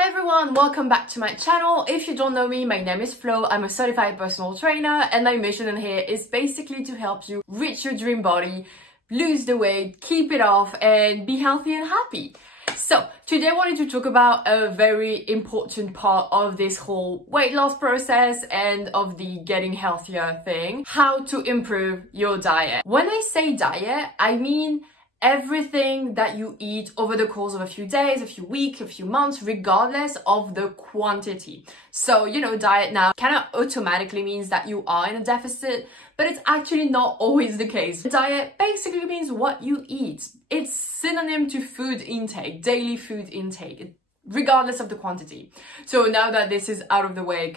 Hi everyone, welcome back to my channel. If you don't know me, my name is Flo. I'm a certified personal trainer and my mission in here is basically to help you reach your dream body, lose the weight, keep it off and be healthy and happy. So today I wanted to talk about a very important part of this whole weight loss process and of the getting healthier thing, how to improve your diet. When I say diet, I mean everything that you eat over the course of a few days, a few weeks, a few months, regardless of the quantity. So, you know, diet now kind of automatically means that you are in a deficit, but it's actually not always the case. Diet basically means what you eat. It's synonym to food intake, daily food intake, regardless of the quantity. So now that this is out of the way,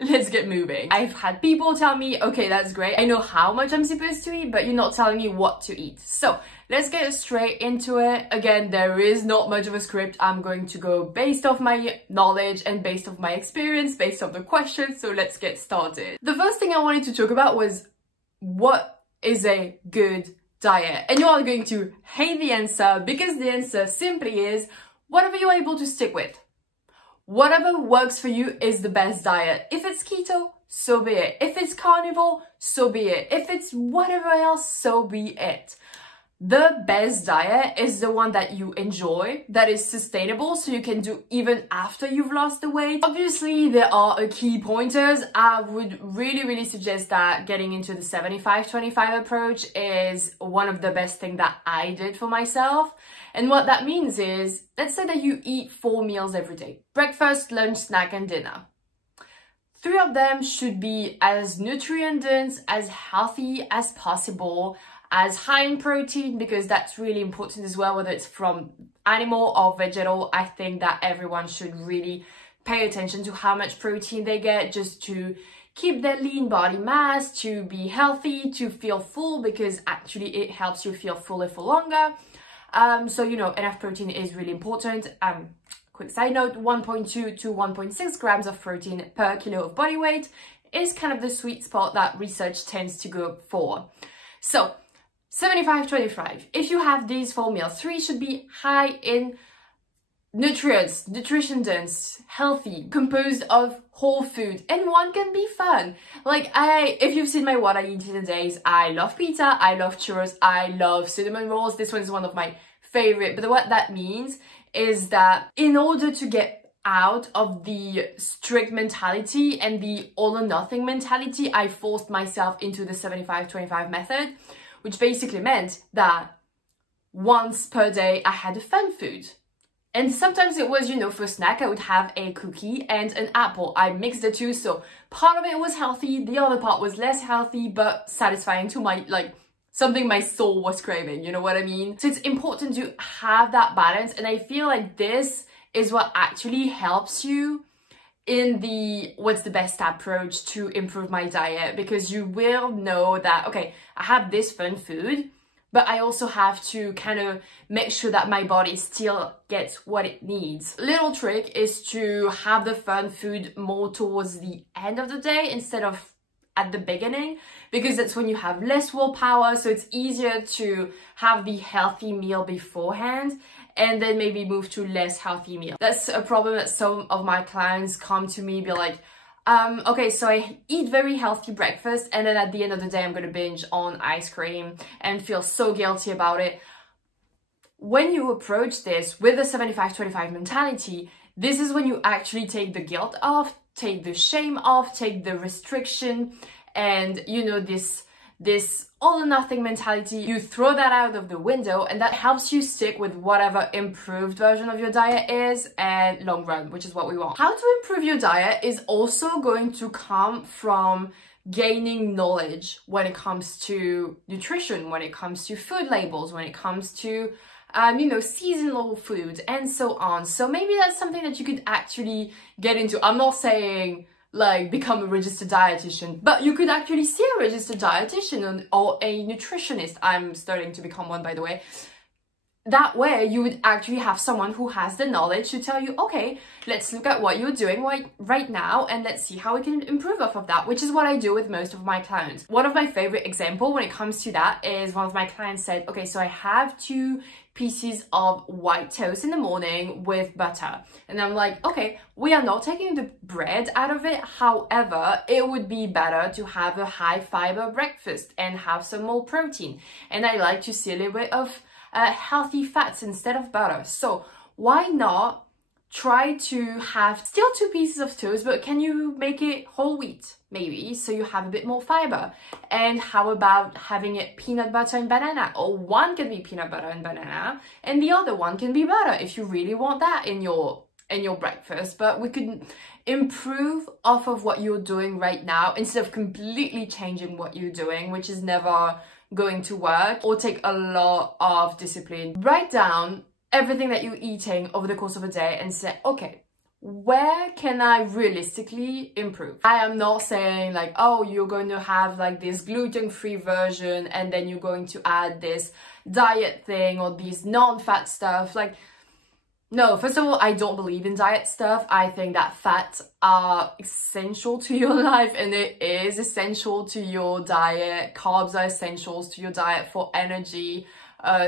let's get moving. I've had people tell me, okay, that's great. I know how much I'm supposed to eat, but you're not telling me what to eat. So let's get straight into it. Again, there is not much of a script. I'm going to go based off my knowledge and based off my experience, based off the questions. So let's get started. The first thing I wanted to talk about was what is a good diet? And you are going to hate the answer because the answer simply is whatever you're able to stick with. Whatever works for you is the best diet. If it's keto, so be it. If it's carnivore, so be it. If it's whatever else, so be it. The best diet is the one that you enjoy, that is sustainable, so you can do even after you've lost the weight. Obviously, there are key pointers. I would really suggest that getting into the 75-25 approach is one of the best things that I did for myself. And what that means is, let's say that you eat 4 meals every day. Breakfast, lunch, snack, and dinner. 3 of them should be as nutrient-dense, as healthy as possible, as high in protein, because that's really important as well, whether it's from animal or vegetal. I think that everyone should really pay attention to how much protein they get just to keep their lean body mass, to be healthy, to feel full, because actually it helps you feel fuller for longer. So, you know, enough protein is really important. Quick side note, 1.2 to 1.6 grams of protein per kilo of body weight is kind of the sweet spot that research tends to go for. So 75-25, if you have these 4 meals, 3 should be high in nutrients, nutrition dense, healthy, composed of whole food, and 1 can be fun. Like if you've seen my what I eat in a days, I love pizza, I love churros, I love cinnamon rolls. This one is one of my favorite, but what that means is that in order to get out of the strict mentality and the all or nothing mentality, I forced myself into the 75-25 method, which basically meant that once per day I had a fun food. And sometimes it was, you know, for snack I would have a cookie and an apple. I mixed the two, so part of it was healthy, the other part was less healthy but satisfying to my, like, something my soul was craving, you know what I mean? So it's important to have that balance, and I feel like this is what actually helps you in the what's the best approach to improve my diet, because you will know that, okay, I have this fun food, but I also have to kind of make sure that my body still gets what it needs. Little trick is to have the fun food more towards the end of the day instead of at the beginning, because that's when you have less willpower, so it's easier to have the healthy meal beforehand and then maybe move to less healthy meal. That's a problem that some of my clients come to me, be like, okay, so I eat very healthy breakfast and then at the end of the day I'm gonna binge on ice cream and feel so guilty about it. When you approach this with a 75-25 mentality, this is when you actually take the guilt off, take the shame off, take the restriction, and you know, this all or nothing mentality, you throw that out of the window, and that helps you stick with whatever improved version of your diet is and long run, which is what we want. How to improve your diet is also going to come from gaining knowledge when it comes to nutrition, when it comes to food labels, when it comes to you know, seasonal foods and so on. So maybe that's something that you could actually get into. I'm not saying like become a registered dietitian, but you could actually see a registered dietitian or a nutritionist. I'm starting to become one, by the way. that way you would actually have someone who has the knowledge to tell you, okay, let's look at what you're doing right now and let's see how we can improve off of that, which is what I do with most of my clients. One of my favorite examples when it comes to that is one of my clients said, okay, so I have 2 pieces of white toast in the morning with butter. And I'm like, okay, we are not taking the bread out of it. However, it would be better to have a high fiber breakfast and have some more protein. And I like to see a little bit of healthy fats instead of butter. So why not try to have still 2 pieces of toast, but can you make it whole wheat maybe, so you have a bit more fiber? And how about having it peanut butter and banana? Or one can be peanut butter and banana and the other one can be butter if you really want that in your breakfast. But we could improve off of what you're doing right now instead of completely changing what you're doing, which is never going to work or take a lot of discipline. Write down everything that you're eating over the course of a day and say, okay, where can I realistically improve? I am not saying like, oh, you're going to have like this gluten-free version and then you're going to add this diet thing or these non-fat stuff. Like, no, first of all, I don't believe in diet stuff. I think that fats are essential to your life and it is essential to your diet. Carbs are essentials to your diet for energy.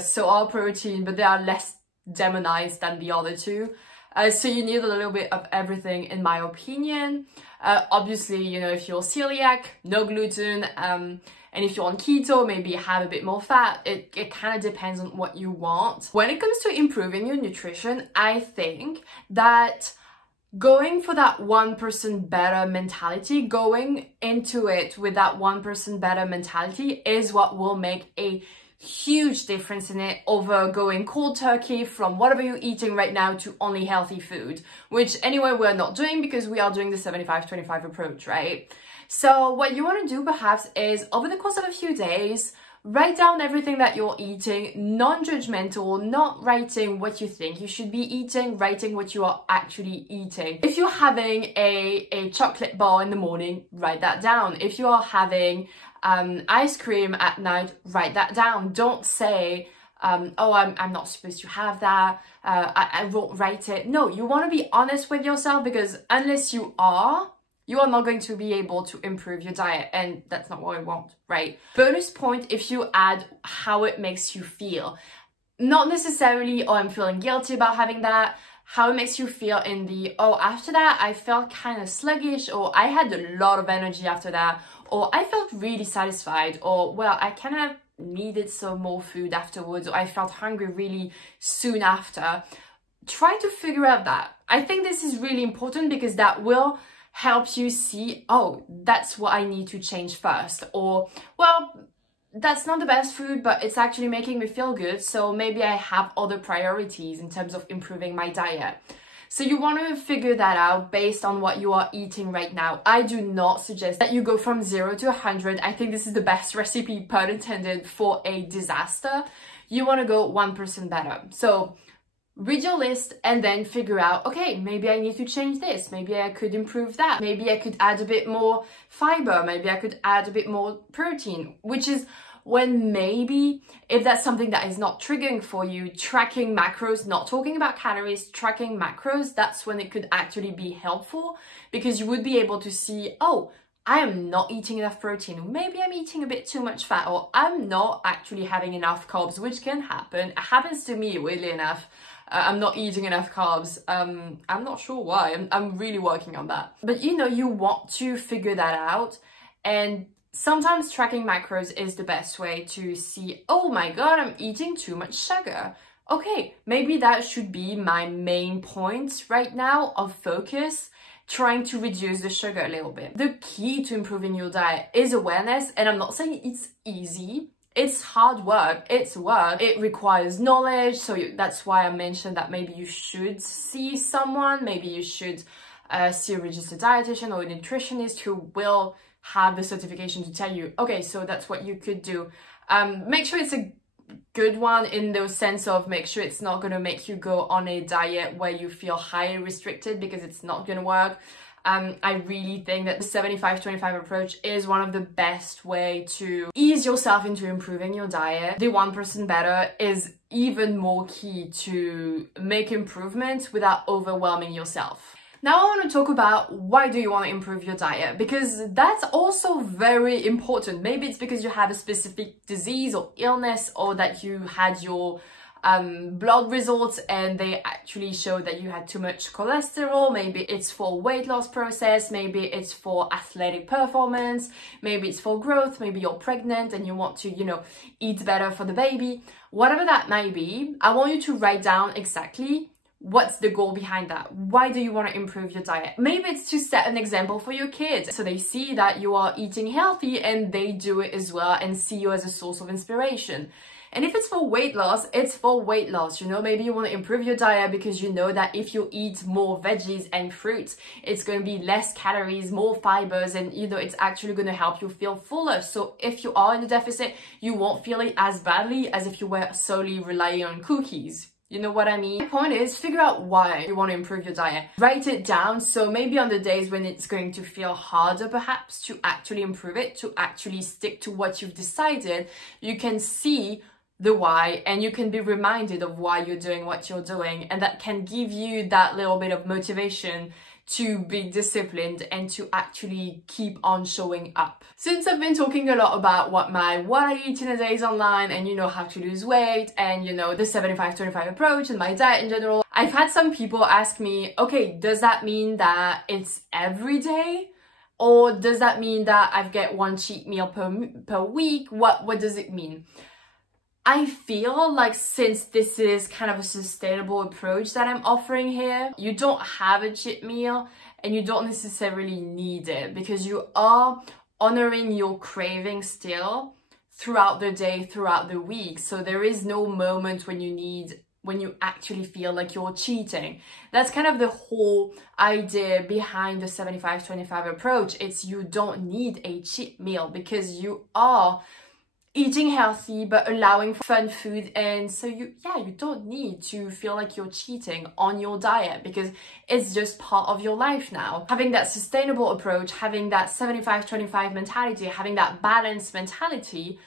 So are protein, but they are less demonized than the other 2. So you need a little bit of everything, in my opinion. Obviously, you know, if you're celiac, no gluten. And if you're on keto, maybe have a bit more fat. It kind of depends on what you want. When it comes to improving your nutrition, I think that going for that 1% better mentality, going into it with that 1% better mentality is what will make a huge difference in it over going cold turkey from whatever you're eating right now to only healthy food, which anyway we're not doing because we are doing the 75-25 approach, right? So what you want to do perhaps is over the course of a few days, write down everything that you're eating, non-judgmental, not writing what you think you should be eating, writing what you are actually eating. If you're having a chocolate bar in the morning, write that down. If you are having ice cream at night, write that down. Don't say, oh, I'm not supposed to have that, I won't write it. No, you want to be honest with yourself, because unless you are not going to be able to improve your diet, and that's not what I want, right? Bonus point if you add how it makes you feel. Not necessarily, oh, I'm feeling guilty about having that. How it makes you feel in the, oh, after that, I felt kind of sluggish, or I had a lot of energy after that, or I felt really satisfied, or, well, I kind of needed some more food afterwards, or I felt hungry really soon after. Try to figure out that. I think this is really important because that will help you see, oh, that's what I need to change first, or, well, that's not the best food, but it's actually making me feel good, so maybe I have other priorities in terms of improving my diet. So you want to figure that out based on what you are eating right now. I do not suggest that you go from 0 to 100. I think this is the best recipe, pun intended, for a disaster. You want to go 1% better. So read your list and then figure out, okay, maybe I need to change this. Maybe I could improve that. Maybe I could add a bit more fiber. Maybe I could add a bit more protein, which is when maybe, if that's something that is not triggering for you, tracking macros, not talking about calories, tracking macros, that's when it could actually be helpful, because you would be able to see, oh, I am not eating enough protein. Maybe I'm eating a bit too much fat, or I'm not actually having enough carbs, which can happen. It happens to me, weirdly enough. I'm not eating enough carbs. I'm not sure why. I'm really working on that. But you know, you want to figure that out. And sometimes tracking macros is the best way to see, oh my God, I'm eating too much sugar. Okay, maybe that should be my main point right now of focus, trying to reduce the sugar a little bit. The key to improving your diet is awareness. And I'm not saying it's easy. It's hard work, it's work, it requires knowledge, so that's why I mentioned that maybe you should see someone, maybe you should see a registered dietitian or a nutritionist who will have the certification to tell you, okay, so that's what you could do. Make sure it's a good one in the sense of make sure it's not going to make you go on a diet where you feel highly restricted, because it's not going to work. I really think that the 75-25 approach is one of the best way to ease yourself into improving your diet. The 1% better is even more key to make improvements without overwhelming yourself. Now I want to talk about why do you want to improve your diet, because that's also very important. Maybe it's because you have a specific disease or illness, or that you had your blood results and they actually show that you had too much cholesterol. Maybe it's for weight loss process, maybe it's for athletic performance, maybe it's for growth, maybe you're pregnant and you want to, you know, eat better for the baby. Whatever that may be, I want you to write down exactly what's the goal behind that. Why do you want to improve your diet? Maybe it's to set an example for your kids, so they see that you are eating healthy and they do it as well and see you as a source of inspiration. And if it's for weight loss, it's for weight loss, you know. Maybe you want to improve your diet because you know that if you eat more veggies and fruits, it's going to be less calories, more fibers, and you know, it's actually going to help you feel fuller. So if you are in a deficit, you won't feel it as badly as if you were solely relying on cookies. You know what I mean? My point is, figure out why you want to improve your diet. Write it down, so maybe on the days when it's going to feel harder perhaps to actually improve it, to actually stick to what you've decided, you can see the why and you can be reminded of why you're doing what you're doing, and that can give you that little bit of motivation to be disciplined and to actually keep on showing up. Since I've been talking a lot about what I eat in a day is online, and you know, how to lose weight, and you know, the 75-25 approach and my diet in general, I've had some people ask me, okay, does that mean that it's every day? Or does that mean that I get one cheat meal per week? What does it mean? I feel like since this is kind of a sustainable approach that I'm offering here, you don't have a cheat meal and you don't necessarily need it, because you are honoring your craving still throughout the day, throughout the week. So there is no moment when you actually feel like you're cheating. That's kind of the whole idea behind the 75-25 approach. It's you don't need a cheat meal because you are eating healthy but allowing fun food, and so you don't need to feel like you're cheating on your diet because it's just part of your life now. Having that sustainable approach, having that 75-25 mentality, having that balanced mentality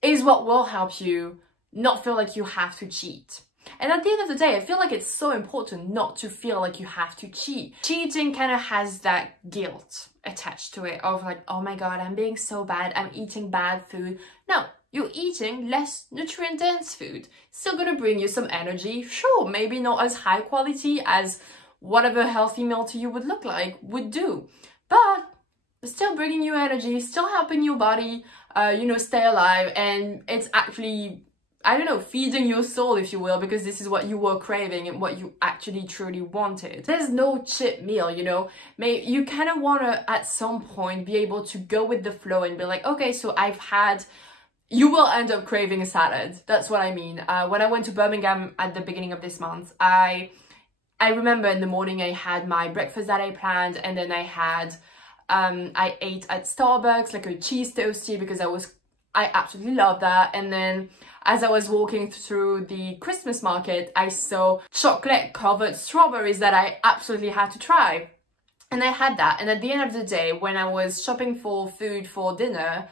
is what will help you not feel like you have to cheat. And at the end of the day, I feel like it's so important not to feel like you have to cheat. Cheating kind of has that guilt attached to it of like, oh my god, I'm being so bad, I'm eating bad food. No, you're eating less nutrient-dense food. Still gonna bring you some energy. Sure, maybe not as high quality as whatever healthy meal to you would do. But still bringing you energy, still helping your body, you know, stay alive. And it's actually, I don't know, feeding your soul, if you will, because this is what you were craving and what you actually truly wanted. There's no cheat meal, you know. You kind of want to, at some point, be able to go with the flow and be like, okay, so you will end up craving a salad. That's what I mean. When I went to Birmingham at the beginning of this month, I remember in the morning I had my breakfast that I planned, and then I ate at Starbucks like a cheese toastie because I absolutely love that. And then as I was walking through the Christmas market, I saw chocolate covered strawberries that I absolutely had to try. And I had that. And at the end of the day, when I was shopping for food for dinner,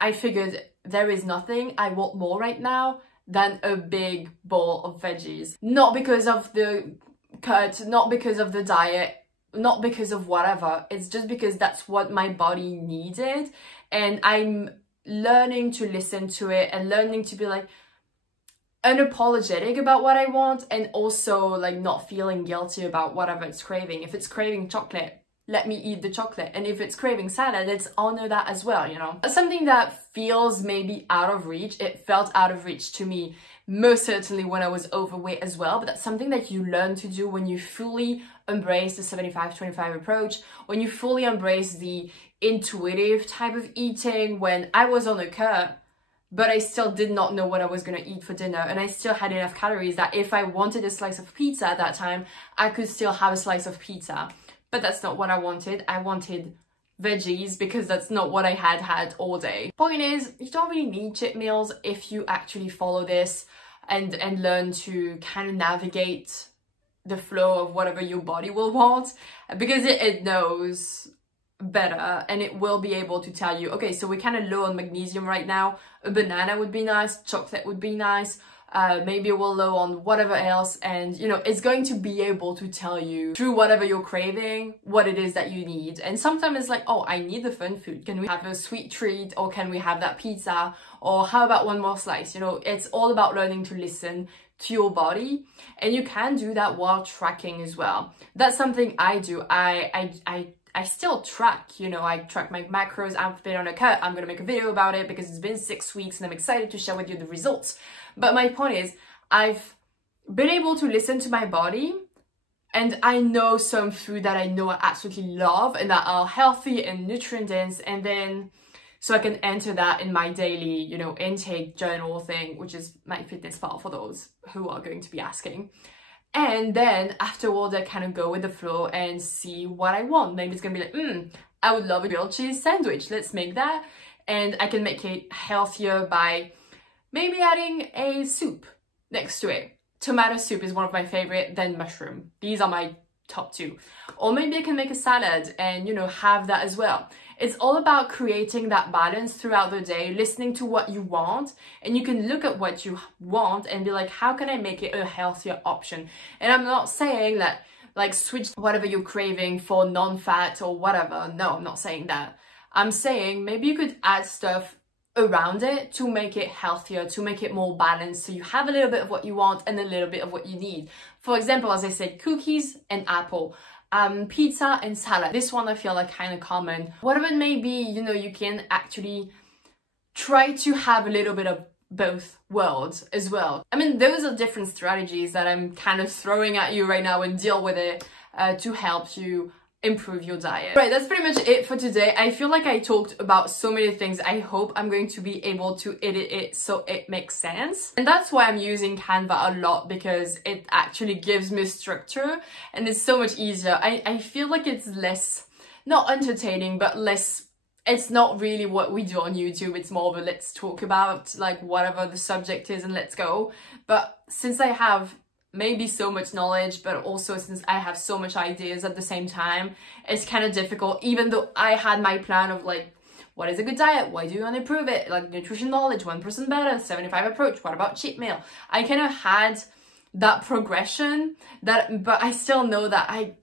I figured there is nothing I want more right now than a big bowl of veggies. Not because of the cut, not because of the diet, not because of whatever. It's just because that's what my body needed. And I'm learning to listen to it and learning to be like unapologetic about what I want, and also like not feeling guilty about whatever it's craving. If it's craving chocolate, let me eat the chocolate. And if it's craving salad, let's honor that as well, you know. Something that feels maybe out of reach, it felt out of reach to me most certainly when I was overweight as well, but that's something that you learn to do when you fully embrace the 75-25 approach, when you fully embrace the intuitive type of eating. When I was on a cut, but I still did not know what I was going to eat for dinner, and I still had enough calories that if I wanted a slice of pizza at that time, I could still have a slice of pizza. But that's not what I wanted. I wanted veggies because that's not what I had all day. Point is, you don't really need cheat meals if you actually follow this and learn to kind of navigate the flow of whatever your body will want, because it knows better and it will be able to tell you, okay, so we're kind of low on magnesium right now, a banana would be nice, chocolate would be nice, maybe we're low on whatever else, and you know, it's going to be able to tell you through whatever you're craving what it is that you need. And sometimes it's like, oh, I need the fun food, can we have a sweet treat, or can we have that pizza, or how about one more slice? You know, it's all about learning to listen to your body, and you can do that while tracking as well. That's something I do. I still track, you know, I track my macros. I've been on a cut. I'm gonna make a video about it because it's been 6 weeks and I'm excited to share with you the results. But my point is, I've been able to listen to my body, and I know some food that I know I absolutely love and that are healthy and nutrient dense, and then so I can enter that in my daily, you know, intake journal thing, which is my fitness pal for those who are going to be asking. And then afterwards, I kind of go with the flow and see what I want. Maybe it's gonna be like, I would love a grilled cheese sandwich. Let's make that. And I can make it healthier by maybe adding a soup next to it. Tomato soup is one of my favorite, then mushroom. These are my top two. Or maybe I can make a salad and, you know, have that as well. It's all about creating that balance throughout the day, listening to what you want, and you can look at what you want and be like, how can I make it a healthier option? And I'm not saying that like switch whatever you're craving for non-fat or whatever. No, I'm not saying that. I'm saying maybe you could add stuff around it to make it healthier, to make it more balanced, so you have a little bit of what you want and a little bit of what you need. For example, as I said, cookies and apple. Pizza and salad. This one I feel like kind of common. Whatever it may be, you know, you can actually try to have a little bit of both worlds as well. I mean, those are different strategies that I'm kind of throwing at you right now, and deal with it to help you improve your diet. Right, that's pretty much it for today. I feel like I talked about so many things. I hope I'm going to be able to edit it so it makes sense. And that's why I'm using Canva a lot, because it actually gives me structure and it's so much easier. I feel like it's less, not entertaining, but less, it's not really what we do on YouTube. It's more of a let's talk about like whatever the subject is and let's go. But since I have maybe so much knowledge, but also since I have so much ideas at the same time, it's kind of difficult. Even though I had my plan of like, what is a good diet? Why do you want to improve it? Like nutrition knowledge, 1% better, 75 approach. What about cheat meal? I kind of had that progression, that, but I still know that I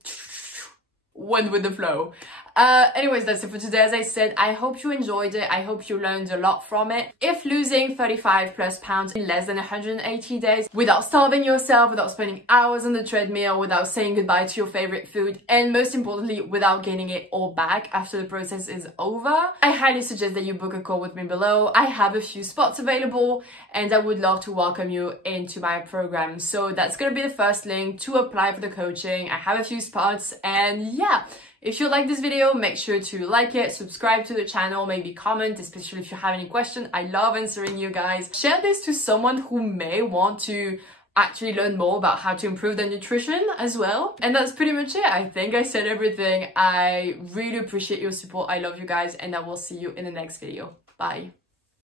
went with the flow. Anyways, that's it for today. As I said, I hope you enjoyed it. I hope you learned a lot from it. If losing 35 plus pounds in less than 180 days without starving yourself, without spending hours on the treadmill, without saying goodbye to your favorite food, and most importantly, without gaining it all back after the process is over, I highly suggest that you book a call with me below. I have a few spots available and I would love to welcome you into my program. So that's gonna be the first link to apply for the coaching. I have a few spots, and yeah. If you like this video, make sure to like it, subscribe to the channel, maybe comment, especially if you have any questions. I love answering you guys. Share this to someone who may want to actually learn more about how to improve their nutrition as well. And that's pretty much it. I think I said everything. I really appreciate your support. I love you guys, and I will see you in the next video. Bye.